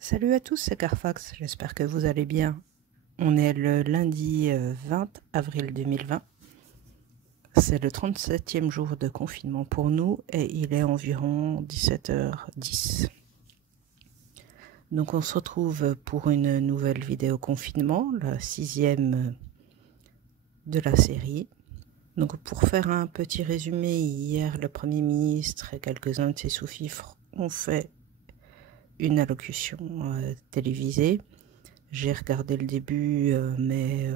Salut à tous, c'est Carfax, j'espère que vous allez bien. On est le lundi 20 avril 2020. C'est le 37e jour de confinement pour nous et il est environ 17h10. Donc on se retrouve pour une nouvelle vidéo confinement, la 6e de la série. Donc pour faire un petit résumé, hier le Premier ministre et quelques-uns de ses sous-fifres ont fait une allocution télévisée. J'ai regardé le début, mais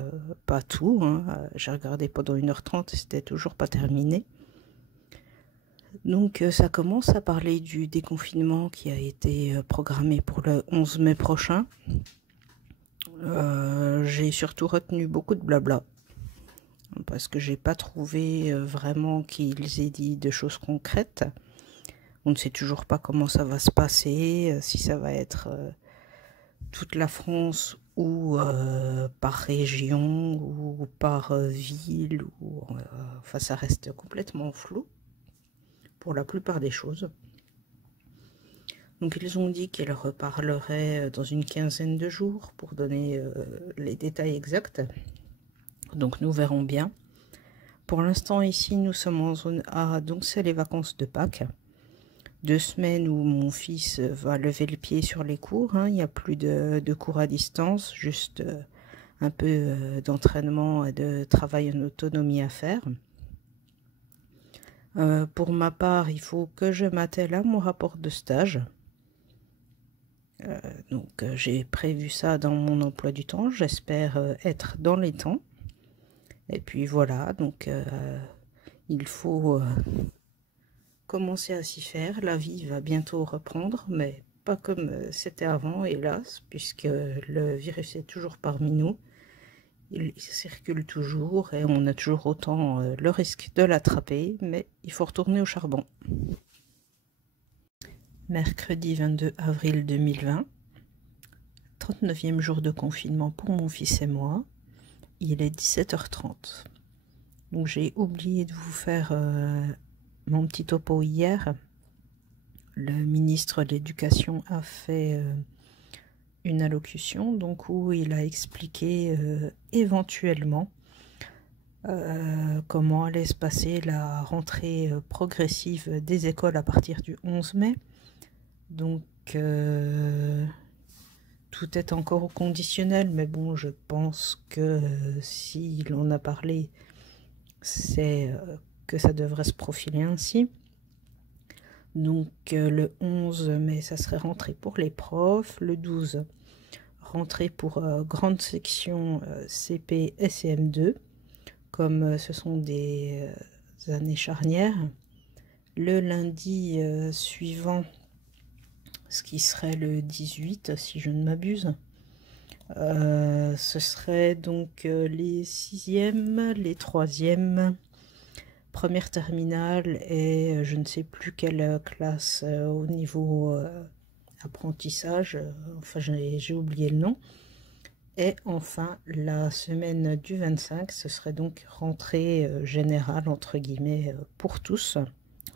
pas tout, hein. J'ai regardé pendant 1h30 et c'était toujours pas terminé. Donc ça commence à parler du déconfinement qui a été programmé pour le 11 mai prochain. J'ai surtout retenu beaucoup de blabla, parce que j'ai pas trouvé vraiment qu'ils aient dit de choses concrètes. On ne sait toujours pas comment ça va se passer, si ça va être toute la France ou par région ou par ville, ou, enfin ça reste complètement flou pour la plupart des choses. Donc ils ont dit qu'ils reparleraient dans une quinzaine de jours pour donner les détails exacts. Donc nous verrons bien. Pour l'instant ici nous sommes en zone A, donc c'est les vacances de Pâques. 2 semaines où mon fils va lever le pied sur les cours, hein. Il n'y a plus de cours à distance, juste un peu d'entraînement et de travail en autonomie à faire. Pour ma part, il faut que je m'attelle à mon rapport de stage. Donc j'ai prévu ça dans mon emploi du temps, j'espère être dans les temps. Et puis voilà, donc il faut commencer à s'y faire. La vie va bientôt reprendre, mais pas comme c'était avant, hélas, puisque le virus est toujours parmi nous. Il circule toujours et on a toujours autant le risque de l'attraper, mais il faut retourner au charbon. Mercredi 22 avril 2020, 39e jour de confinement pour mon fils et moi. Il est 17h30. Donc j'ai oublié de vous faire mon petit topo hier. Le ministre de l'Éducation a fait une allocution donc où il a expliqué éventuellement comment allait se passer la rentrée progressive des écoles à partir du 11 mai. Donc tout est encore au conditionnel, mais bon, je pense que s'il en a parlé, c'est que ça devrait se profiler ainsi. Donc le 11 mai, ça serait rentrée pour les profs. Le 12, rentrée pour grande section CP et CM2, comme ce sont des années charnières. Le lundi suivant, ce qui serait le 18, si je ne m'abuse, ce serait donc les 6e, les 3e, première terminale et je ne sais plus quelle classe au niveau apprentissage, enfin j'ai oublié le nom. Et enfin, la semaine du 25, ce serait donc rentrée générale, entre guillemets, pour tous.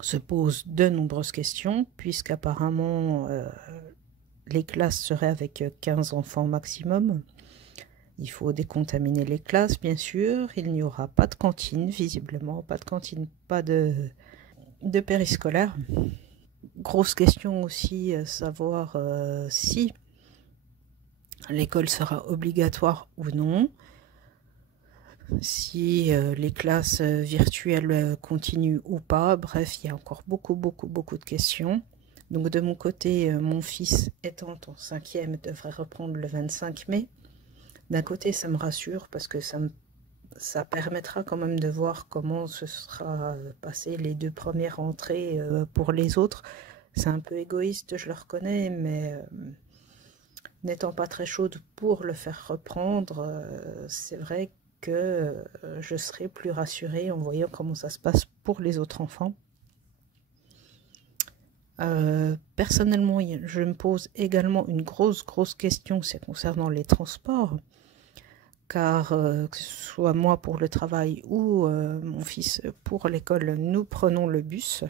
Se posent de nombreuses questions, puisqu'apparemment, les classes seraient avec 15 enfants maximum. Il faut décontaminer les classes, bien sûr. Il n'y aura pas de cantine, visiblement. Pas de cantine, pas de périscolaire. Grosse question aussi, savoir si l'école sera obligatoire ou non. Si les classes virtuelles continuent ou pas. Bref, il y a encore beaucoup de questions. Donc de mon côté, mon fils étant en 5e devrait reprendre le 25 mai. D'un côté, ça me rassure parce que ça permettra quand même de voir comment se sera passé les 2 premières rentrées pour les autres. C'est un peu égoïste, je le reconnais, mais n'étant pas très chaude pour le faire reprendre, c'est vrai que je serai plus rassurée en voyant comment ça se passe pour les autres enfants. Personnellement, je me pose également une grosse question, c'est concernant les transports, car que ce soit moi pour le travail ou mon fils pour l'école, nous prenons le bus.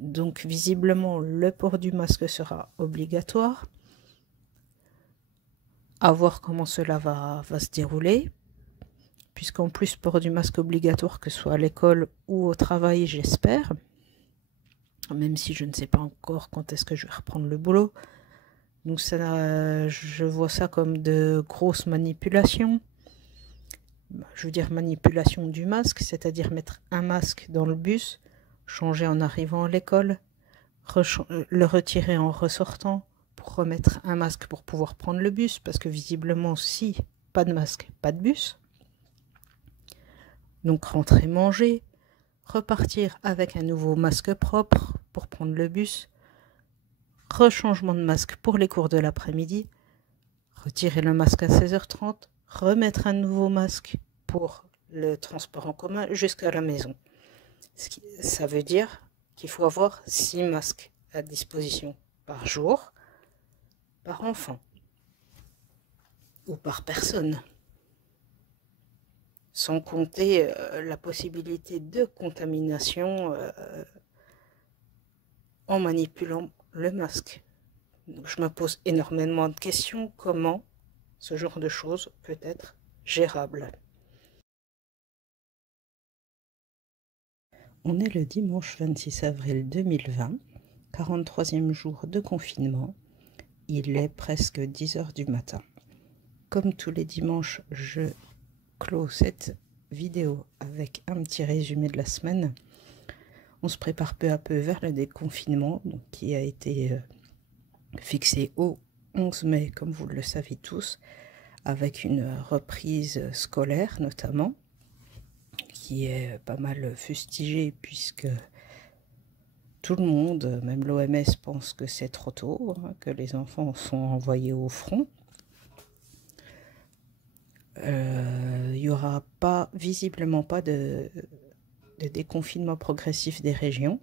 Donc visiblement, le port du masque sera obligatoire. à voir comment cela va se dérouler, puisqu'en plus, port du masque obligatoire, que ce soit à l'école ou au travail, j'espère, même si je ne sais pas encore quand est-ce que je vais reprendre le boulot. Donc ça, je vois ça comme de grosses manipulations. Je veux dire manipulation du masque, c'est-à-dire mettre un masque dans le bus, changer en arrivant à l'école, le retirer en ressortant pour remettre un masque pour pouvoir prendre le bus, parce que visiblement, si pas de masque, pas de bus. Donc rentrer manger, repartir avec un nouveau masque propre pour prendre le bus, rechangement de masque pour les cours de l'après-midi, retirer le masque à 16h30, remettre un nouveau masque pour le transport en commun jusqu'à la maison. Ça veut dire qu'il faut avoir 6 masques à disposition par jour, par enfant ou par personne. Sans compter la possibilité de contamination en manipulant le masque. Donc, je me pose énormément de questions. Comment ce genre de choses peut être gérable? On est le dimanche 26 avril 2020, 43e jour de confinement. Il est presque 10 h du matin. Comme tous les dimanches, je clôt cette vidéo avec un petit résumé de la semaine. On se prépare peu à peu vers le déconfinement, donc, qui a été fixé au 11 mai, comme vous le savez tous, avec une reprise scolaire notamment, qui est pas mal fustigée puisque tout le monde, même l'OMS, pense que c'est trop tôt, hein, que les enfants sont envoyés au front. Il n'y aura visiblement pas de déconfinement progressif des régions.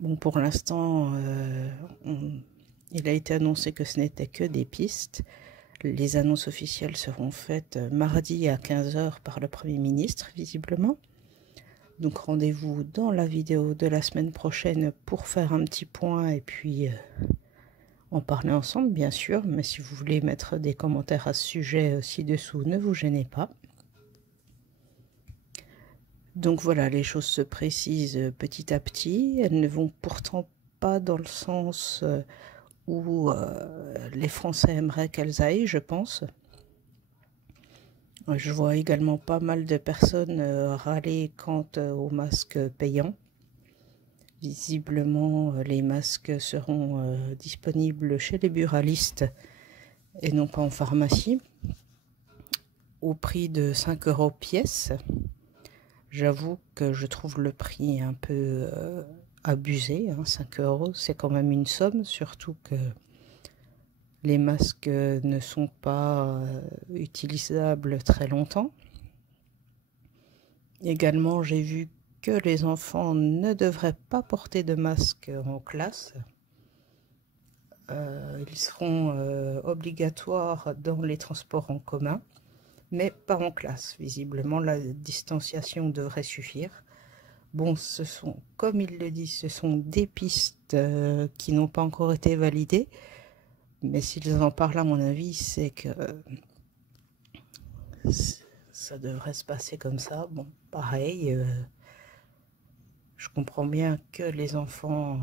Bon, pour l'instant, il a été annoncé que ce n'était que des pistes. Les annonces officielles seront faites mardi à 15 h par le Premier ministre, visiblement. Donc rendez-vous dans la vidéo de la semaine prochaine pour faire un petit point et puis en parler ensemble, bien sûr. Mais si vous voulez mettre des commentaires à ce sujet ci-dessous, ne vous gênez pas. Donc voilà, les choses se précisent petit à petit. Elles ne vont pourtant pas dans le sens où les Français aimeraient qu'elles aillent, je pense. Je vois également pas mal de personnes râler quant aux masques payants. Visiblement, les masques seront disponibles chez les buralistes et non pas en pharmacie, au prix de 5 € pièce. J'avoue que je trouve le prix un peu abusé, hein, 5 €, c'est quand même une somme, surtout que les masques ne sont pas utilisables très longtemps. Également, j'ai vu que les enfants ne devraient pas porter de masque en classe. Ils seront obligatoires dans les transports en commun, mais pas en classe. Visiblement, la distanciation devrait suffire. Bon, comme ils le disent, ce sont des pistes qui n'ont pas encore été validées. Mais s'ils en parlent, à mon avis, c'est que ça devrait se passer comme ça. Bon, pareil, je comprends bien que les enfants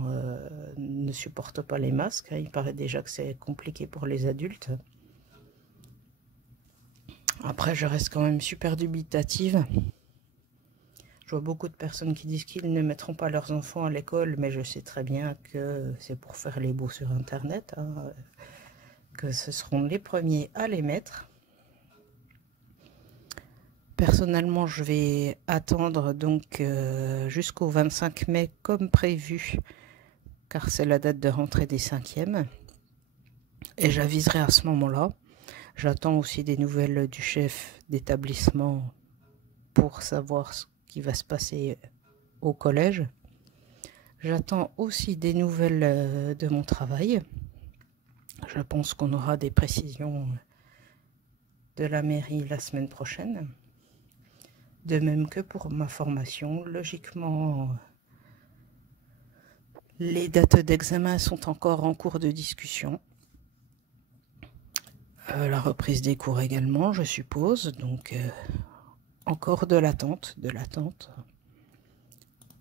ne supportent pas les masques. Hein. Il paraît déjà que c'est compliqué pour les adultes. Après, je reste quand même super dubitative. Je vois beaucoup de personnes qui disent qu'ils ne mettront pas leurs enfants à l'école, mais je sais très bien que c'est pour faire les beaux sur Internet, hein, que ce seront les premiers à les mettre. Personnellement, je vais attendre donc jusqu'au 25 mai comme prévu, car c'est la date de rentrée des 5e. Et j'aviserai à ce moment-là. J'attends aussi des nouvelles du chef d'établissement pour savoir ce qui va se passer au collège. J'attends aussi des nouvelles de mon travail. Je pense qu'on aura des précisions de la mairie la semaine prochaine. De même que pour ma formation, logiquement, les dates d'examen sont encore en cours de discussion. La reprise des cours également, je suppose. Donc, encore de l'attente,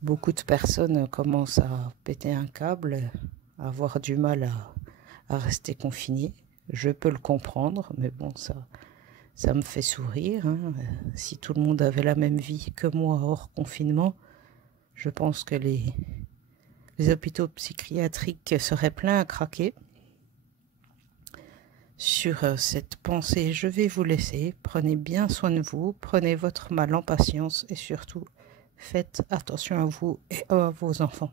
Beaucoup de personnes commencent à péter un câble, à avoir du mal à rester confinées. Je peux le comprendre, mais bon, ça me fait sourire, hein. Si tout le monde avait la même vie que moi hors confinement, je pense que les hôpitaux psychiatriques seraient pleins à craquer. Sur cette pensée, je vais vous laisser. Prenez bien soin de vous, prenez votre mal en patience et surtout, faites attention à vous et à vos enfants.